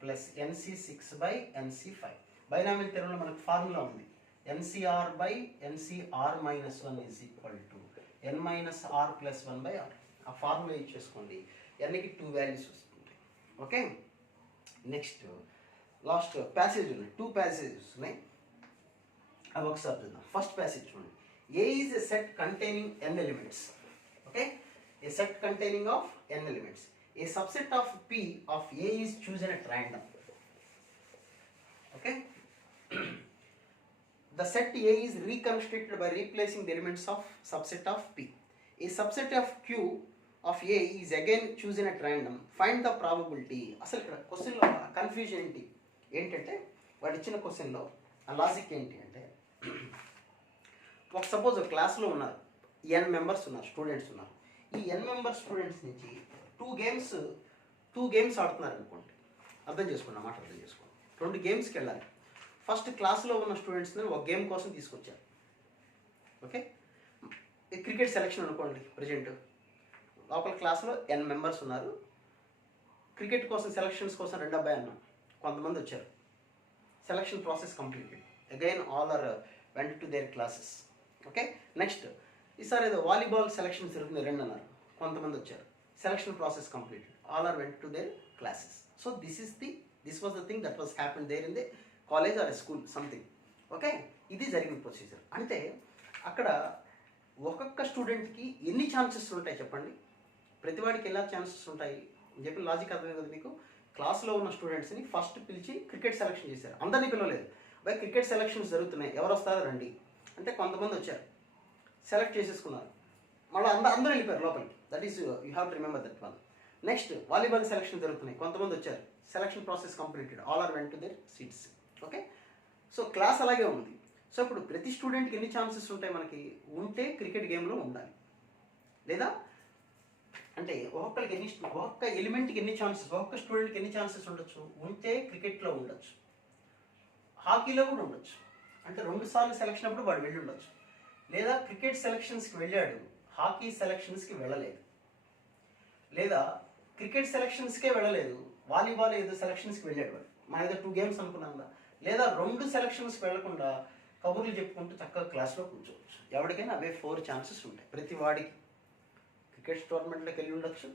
plus NC6 by NC5. Binomial థియరంలో మనకు formula ఉంది, NCR by NCR minus 1 is equal to n minus r plus 1 by r. ఆ formula use చేసుకోండి, ఎన్నికి 2 values వస్తుంటాయి. Okay. Next last passage ఉన్నాయి, 2 passages ఉన్నాయి, అవి ఒకసారి చూద్దాం. ఫస్ట్ ప్యాసేజ్ చూడండి. A is a set containing n elements. Okay, a set containing of n elements. A subset of P of A is chosen at random. Okay. The set A is reconstructed by replacing the elements of subset of P. A subset of Q of A is again chosen at random. Find the probability. అసలు ఇక్కడ క్వశ్చన్లో confusion ఏంటంటే వాడు ఇచ్చిన క్వశ్చన్లో ఆ logic ఏంటి అంటే, ఒక సపోజ్ ఒక క్లాస్లో ఉన్నారు, n మెంబర్స్ ఉన్నారు, స్టూడెంట్స్ ఉన్నారు. ఈ n మెంబర్స్ స్టూడెంట్స్ నుంచి టూ గేమ్స్ ఆడుతున్నారు అనుకోండి. అర్థం చేసుకోండి, అన్నమాట అర్థం చేసుకోండి. 2 గేమ్స్కి వెళ్ళాలి. ఫస్ట్ క్లాస్లో ఉన్న స్టూడెంట్స్ని ఒక గేమ్ కోసం తీసుకొచ్చారు. ఓకే. క్రికెట్ సెలెక్షన్ అనుకోండి, ప్రజెంట్ లోపల క్లాస్లో n మెంబర్స్ ఉన్నారు, క్రికెట్ కోసం సెలక్షన్స్ కోసం 2 అబ్బాయి అన్నాం, కొంతమంది వచ్చారు, selection process completed. Again all are went to their classes. Okay. Next ఈసారి ఏదో వాలీబాల్ సెలక్షన్ జరుగుతుంది, 2 అన్నారు, కొంతమంది వచ్చారు, selection process completed, all are went to their classes. So this was the thing that was happen there in the college or school something. Okay. ఇది జరిగిన procedure. అంటే అక్కడ ఒక్కొక్క స్టూడెంట్కి ఎన్ని ఛాన్సెస్ ఉంటాయి చెప్పండి, ప్రతివాడికి ఎలా ఛాన్సెస్ ఉంటాయి అని చెప్పి లాజిక్ అర్థం కదా మీకు. క్లాస్లో ఉన్న స్టూడెంట్స్ని ఫస్ట్ పిలిచి క్రికెట్ సెలక్షన్ చేశారు, అందరినీ పిలవలేదు. బై క్రికెట్ సెలక్షన్స్ జరుగుతున్నాయి, ఎవరు వస్తారో రండి అంటే కొంతమంది వచ్చారు, సెలెక్ట్ చేసేసుకున్నారు, మళ్ళీ అందరూ వెళ్ళిపోయారు లోపలికి. That is you have to remember that one. Next volleyball selection జరుగుతున్నాయి, కొంతమంది వచ్చారు, selection process completed, all are went to their seats. Okay. So class అలాగే ఉంది. సో ఇప్పుడు ప్రతి స్టూడెంట్కి ఎన్ని ఛాన్సెస్ ఉంటాయి మనకి ఉంటే క్రికెట్ గేమ్లో ఉండాలి, లేదా అంటే ఒక్కొక్క ఎలిమెంట్కి ఎన్ని ఛాన్సెస్, ఒక్కొక్క స్టూడెంట్కి ఎన్ని ఛాన్సెస్ ఉండొచ్చు ఉంటే క్రికెట్లో ఉండొచ్చు, హాకీలో కూడా ఉండొచ్చు. అంటే 2 సార్లు సెలక్షన్ అప్పుడు వాడు వెళ్ళి ఉండొచ్చు, లేదా క్రికెట్ సెలక్షన్స్కి వెళ్ళాడు, హాకీ సెలక్షన్స్కి వెళ్ళలేదు, లేదా క్రికెట్ సెలక్షన్స్కే వెళ్ళలేదు, వాలీబాల్ ఏదో సెలక్షన్స్కి వెళ్ళాడు వాడు, మన ఏదో 2 గేమ్స్ అనుకున్నాం కదా, లేదా 2 సెలక్షన్స్కి వెళ్లకుండా కబుర్లు చెప్పుకుంటూ చక్కగా క్లాస్లో కూర్చోవచ్చు. ఎవరికైనా అవే 4 ఛాన్సెస్ ఉంటాయి. ప్రతి వాడికి క్రికెట్ టోర్నమెంట్లోకి వెళ్ళి ఉండొచ్చు,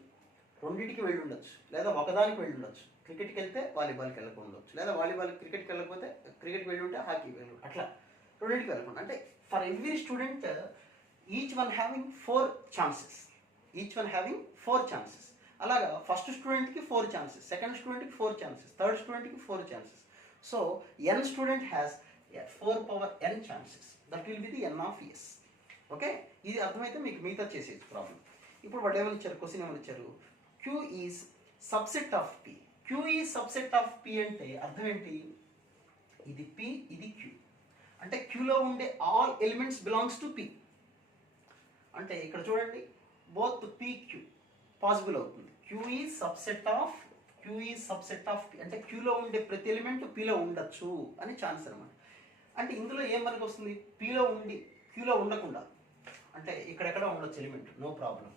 2కి వెళ్ళి ఉండొచ్చు, లేదా ఒకదానికి వెళ్ళి ఉండొచ్చు. క్రికెట్కి వెళ్తే వాలీబాల్కి వెళ్ళకుండా ఉండొచ్చు, లేదా వాలీబాల్ క్రికెట్కి వెళ్ళకపోతే క్రికెట్కి వెళ్ళి ఉంటే హాకీకి వెళ్ళి, అట్లా 2కి వెళ్ళకుండా. అంటే for every student each one having 4 chances, అలాగా ఫస్ట్ స్టూడెంట్కి 4 ఛాన్సెస్, సెకండ్ స్టూడెంట్కి 4 ఛాన్సెస్, థర్డ్ స్టూడెంట్కి 4 chances. So n student has 4 power n chances, that will be the n of s. Okay. ఇది అర్థమైతే మీకు మిగతా చేసేది ప్రాబ్లం. ఇప్పుడు వాడు ఏమని ఇచ్చారు, క్వశ్చన్ ఏమని ఇచ్చారు, q is subset of p. q is subset of p అంటే అర్థం ఏంటి, ఇది p ఇది q, అంటే qలో ఉండే all elements belongs to p. అంటే ఇక్కడ చూడండి, బోత్ p q పాసిబుల్ అవుతుంది. q is subset of p అంటే qలో ఉండే ప్రతి ఎలిమెంట్ pలో ఉండొచ్చు అని ఛాన్స్ అనమాట. అంటే ఇందులో ఏం మనకు వస్తుంది, pలో ఉండి qలో ఉండకుండా, అంటే ఇక్కడెక్కడ ఉండొచ్చు ఎలిమెంట్, నో ప్రాబ్లం,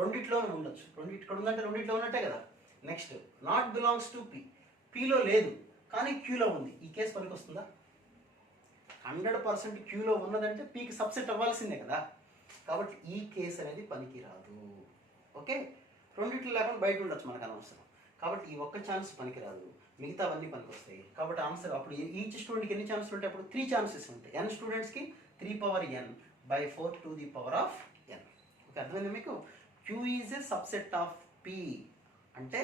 రెండిట్లోనే ఉండొచ్చు, ఇక్కడ ఉందంటే రెండిట్లో ఉన్నట్టే కదా. Next not belongs to p, pలో లేదు కానీ qలో ఉంది, ఈ కేసు పనికి వస్తుందా? 100% qలో ఉన్నదంటే pకి సబ్సెట్ అవ్వాల్సిందే కదా. కాబట్టి ఈ కేసు అనేది పనికిరాదు. ఓకే, రెండిట్లో లేకుండా బయట ఉండొచ్చు, మనకు అనవసరం. కాబట్టి ఈ ఒక్క ఛాన్స్ పనికిరాదు, మిగతా అవన్నీ పనికొస్తాయి. కాబట్టి ఆన్సర్ అప్పుడు ఈచ్ స్టూడెంట్కి ఎన్ని ఛాన్సెస్ ఉంటాయి? అప్పుడు 3 ఛాన్సెస్ ఉంటాయి. n స్టూడెంట్స్కి 3/n/4 n. ఓకే, అర్థమైంది మీకు? Q is a subset of P. అంటే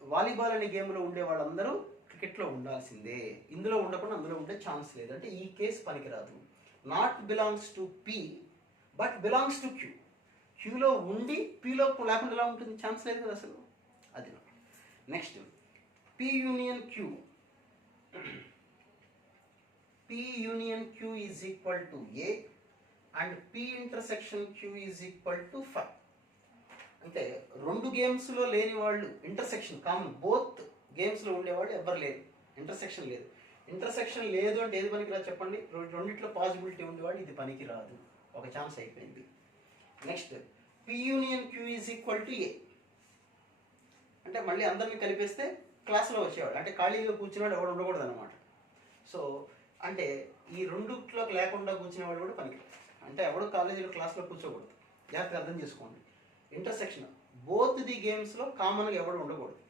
వాలీబాల్ అనే గేమ్లో ఉండే వాళ్ళందరూ క్రికెట్లో ఉండాల్సిందే, ఇందులో ఉండకుండా అందులో ఉండే ఛాన్స్ లేదు. అంటే ఈ కేసు పనికిరాదు. Not belongs to P but belongs to Q. క్యూలో ఉండి పీలో లేకుండా ఎలా ఉంటుంది? ఛాన్స్ లేదు కదా అసలు. అది next P union Q. P union Q is equal to A and P intersection Q is equal to 5. అంటే రెండు గేమ్స్లో లేని వాళ్ళు ఇంటర్సెక్షన్ కామన్, బోత్ గేమ్స్లో ఉండేవాళ్ళు ఎవరు లేరు, ఇంటర్సెక్షన్ లేదు. ఇంటర్సెక్షన్ లేదు అంటే ఏది పనికిరాదు చెప్పండి? రెండిట్లో పాసిబిలిటీ ఉండేవాళ్ళు ఇది పనికిరాదు, ఒక ఛాన్స్ అయిపోయింది. Next P union Q is equal to A. అంటే మళ్ళీ అందరిని కలిపేస్తే క్లాస్లో వచ్చేవాడు, అంటే ఖాళీగా కూర్చునేవాడు ఎవడు ఉండకూడదు అనమాట. సో అంటే ఈ రెండిట్లో లేకుండా కూర్చునేవాడు కూడా పనికిరాదు, అంటే ఎవడు కాలేజీలో క్లాస్లో కూర్చోకూడదు. జాగ్రత్తగా అర్థం చేసుకోండి. ఇంటర్సెక్షన్ బోత్ ది గేమ్స్లో కామన్గా ఎవడు ఉండకూడదు,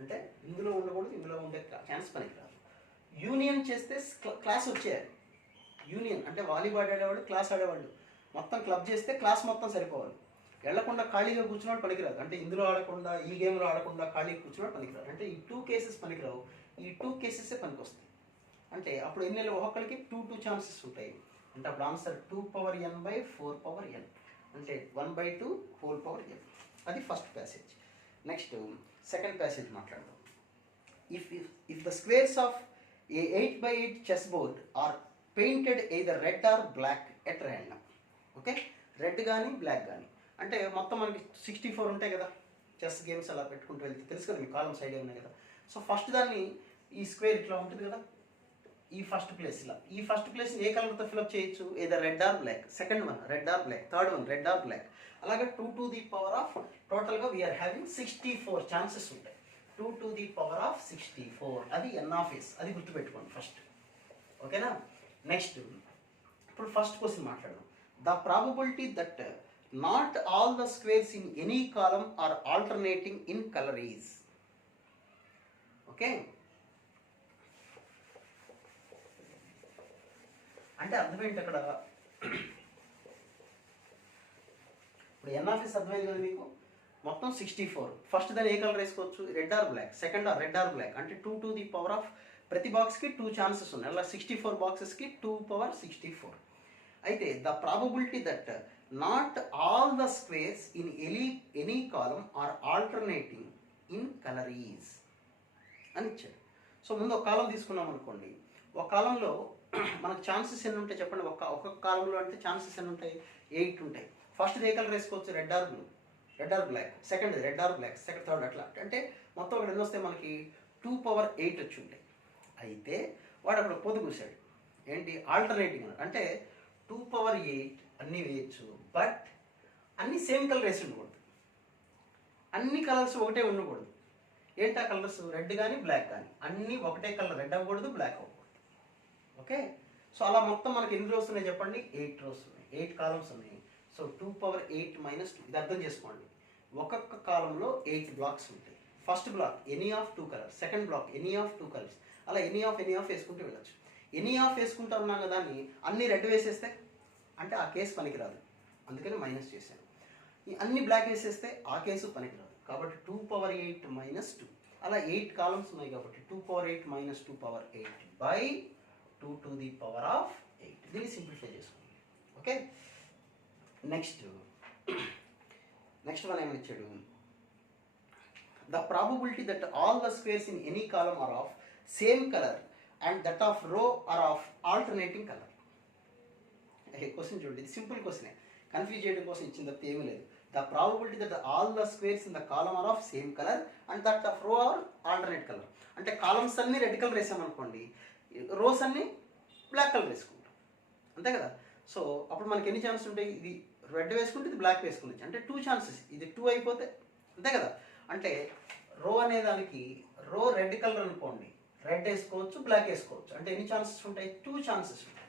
అంటే ఇందులో ఉండకూడదు, ఇందులో ఉండే ఛాన్స్ పనికిరాదు. యూనియన్ చేస్తే క్లాస్ వచ్చేయాలి. యూనియన్ అంటే వాలీబాల్ ఆడేవాళ్ళు, క్లాస్ ఆడేవాళ్ళు మొత్తం క్లబ్ చేస్తే క్లాస్ మొత్తం సరిపోవాలి. వెళ్లకుండా ఖాళీగా కూర్చున్నాడు పనికిరాదు, అంటే ఇందులో ఆడకుండా ఈ గేమ్లో ఆడకుండా ఖాళీగా కూర్చున్నాడు పనికిరాదు. అంటే ఈ 2 కేసెస్ పనికిరావు, ఈ 2 కేసెసే పనికొస్తాయి. అంటే అప్పుడు ఎన్ని ఒక్కొక్కరికి 2 ఛాన్సెస్ ఉంటాయి. అంటే అప్పుడు ఆన్సర్ 2/n/4n, అంటే 1/2 అది first passage. Next second passage మాట్లాడదాం. If the squares of a 8x8 chess board are painted either red or black at random. Okay, red కానీ బ్లాక్ కానీ, అంటే మొత్తం మనకి 64 ఉంటాయి కదా చెస్ గేమ్స్, అలా పెట్టుకుంటూ వెళ్తే తెలుసు కదా, మీ కాలమ్స్ ఐడియా ఉన్నాయి కదా. సో ఫస్ట్ దాన్ని ఈ స్క్వేర్ ఇట్లా ఉంటుంది కదా, ఈ ఫస్ట్ ప్లేస్ ఇలా, ఈ ఫస్ట్ ప్లేస్ని ఏ కలర్తో ఫిల్అప్ చేయొచ్చు? Either red or black, second one red or black, third one red or black, అలాగే 2 టోటల్గా వీఆర్ హ్యావింగ్ 64 ఛాన్సెస్ ఉంటాయి. 2 అది n/s, అది గుర్తుపెట్టుకోండి ఫస్ట్. ఓకేనా? నెక్స్ట్ ఇప్పుడు ఫస్ట్ క్వశ్చన్ మాట్లాడదాం. The probability that not all the squares in any column are alternating in colour is. Okay, అంటే అర్థం ఏంటి అక్కడ? ఇప్పుడు n/s అర్థమైంది కదా మీకు? మొత్తం 64. ఫస్ట్ దాన్ని ఏ కలర్ వేసుకోవచ్చు? Red or black. Second red or black, అంటే 2 ప్రతి బాక్స్కి 2 ఛాన్సెస్ ఉన్నాయి. అలా 64 బాక్సెస్కి 2/64. అయితే the probability that not all the squares in any column are alternating in colour is అని ఇచ్చాడు. సో ముందు ఒక కాలం తీసుకున్నాం అనుకోండి, ఒక కాలంలో మనకు ఛాన్సెస్ ఎన్ని ఉంటాయి చెప్పండి? ఒక్కొక్క కాలంలో అంటే ఛాన్సెస్ ఎన్ని ఉంటాయి? 8 ఉంటాయి. ఫస్ట్ ఏ కలర్ వేసుకోవచ్చు? Red or blue, red or black. Second red or black, second third అట్లా. అంటే మొత్తం అక్కడ ఎన్ని వస్తాయి మనకి? 2/8 వచ్చి ఉంటాయి. అయితే వాడు అక్కడ పొదుగుసాడు ఏంటి? ఆల్టర్నేటింగ్ అన్నాడు. అంటే 2/8 అన్నీ వేయచ్చు, బట్ అన్నీ సేమ్ కలర్ వేసి ఉండకూడదు, అన్ని కలర్స్ ఒకటే ఉండకూడదు. ఏంటి ఆ కలర్స్? రెడ్ కానీ బ్లాక్ కానీ అన్నీ ఒకటే కలర్, రెడ్ అవ్వకూడదు, బ్లాక్ అవ్వకూడదు. ఓకే, సో అలా మొత్తం మనకి ఎన్ని రోస్ ఉన్నాయి చెప్పండి? 8 రోస్ ఉన్నాయి, 8 కాలమ్స్ ఉన్నాయి. సో 2/8 - 2, ఇది అర్థం చేసుకోండి. ఒక్కొక్క కాలంలో 8 బ్లాక్స్ ఉంటాయి. First block any of 2 colours, second block any of 2 colours, అలా ఎనీ ఆఫ్ వేసుకుంటూ వెళ్ళచ్చు. ఎనీ ఆఫ్ వేసుకుంటా ఉన్నాం కదా, దాన్ని అన్ని రెడ్ వేసేస్తే అంటే ఆ కేసు పనికిరాదు, అందుకని మైనస్ చేశాను. ఈ అన్ని బ్లాక్ వేసేస్తే ఆ కేసు పనికిరాదు. కాబట్టి 2/8 - 2, అలా 8 కాలమ్స్ ఉన్నాయి కాబట్టి 2/8 - 2/8/2 దీన్ని సింప్లిఫై చేసుకోండి. ఓకే, నెక్స్ట్ వన్ ఏమని ఇచ్చాడు? The probability that all the squares in any column are of same colour and that of row are of alternating colour. Question చూడండి, ఇది సింపుల్ క్వశ్చనే, కన్ఫ్యూజ్ చేయడం కోసం ఇచ్చిన తప్ప ఏమీ లేదు. The probability that all the squares in the column are of same colour and that of row are alternate colour. అంటే కాలమ్స్ అన్ని రెడ్ కలర్ వేసామనుకోండి, రోస్ అన్ని బ్లాక్ కలర్ వేసుకుంటాం, అంతే కదా. సో అప్పుడు మనకి ఎన్ని ఛాన్సెస్ ఉంటాయి? ఇది రెడ్ వేసుకుంటే ఇది బ్లాక్ వేసుకుంటే, అంటే 2 ఛాన్సెస్, ఇది 2 అయిపోతే అంతే కదా. అంటే రో అనే దానికి రో రెడ్ కలర్ అనుకోండి, రెడ్ వేసుకోవచ్చు, బ్లాక్ వేసుకోవచ్చు. అంటే ఎన్ని ఛాన్సెస్ ఉంటాయి? 2 ఛాన్సెస్ ఉంటాయి.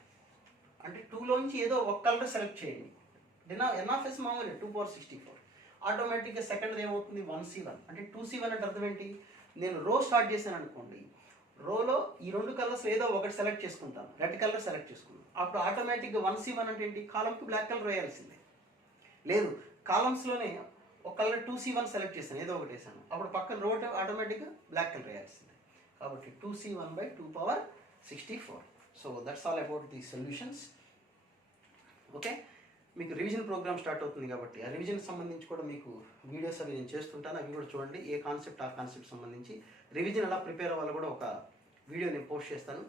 అంటే 2లోంచి ఏదో ఒక కలర్ సెలెక్ట్ చేయండి. ఎన్ఆఫ్ఎస్ మామూలు 2^64. ఆటోమేటిక్గా సెకండ్ ఏమవుతుంది 1C1. అంటే 2C1 అంటే అర్థం ఏంటి, నేను రో స్టార్ట్ చేశాను అనుకోండి, రోలో ఈ 2 కలర్స్ ఏదో ఒకటి సెలెక్ట్ చేసుకుంటాను, రెడ్ కలర్ సెలెక్ట్ చేసుకున్నాను. అప్పుడు ఆటోమేటిక్గా 1C1 అంటే ఏంటి, కాలంకి బ్లాక్ కలర్ వేయాల్సిందే. లేదు కాలమ్స్లోనే ఒక కలర్ 2C1 సెలెక్ట్ చేశాను, ఏదో ఒకటి వేసాను, అప్పుడు పక్కన రో ఆటోమేటిక్గా బ్లాక్ కలర్ వేయాల్సిందే. కాబట్టి 2C1/2^64. So that's all about the solutions. Okay, మీకు రివిజన్ ప్రోగ్రామ్ స్టార్ట్ అవుతుంది కాబట్టి ఆ రివిజన్కి సంబంధించి కూడా మీకు వీడియోస్ అవి నేను చేస్తుంటాను, అవి కూడా చూడండి. ఏ కాన్సెప్ట్ ఆ కాన్సెప్ట్ సంబంధించి రివిజన్ ఎలా ప్రిపేర్ అవ్వాలో కూడా ఒక వీడియో నేను పోస్ట్ చేస్తాను,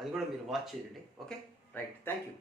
అది కూడా మీరు వాచ్ చేయండి. Okay, right, thank you.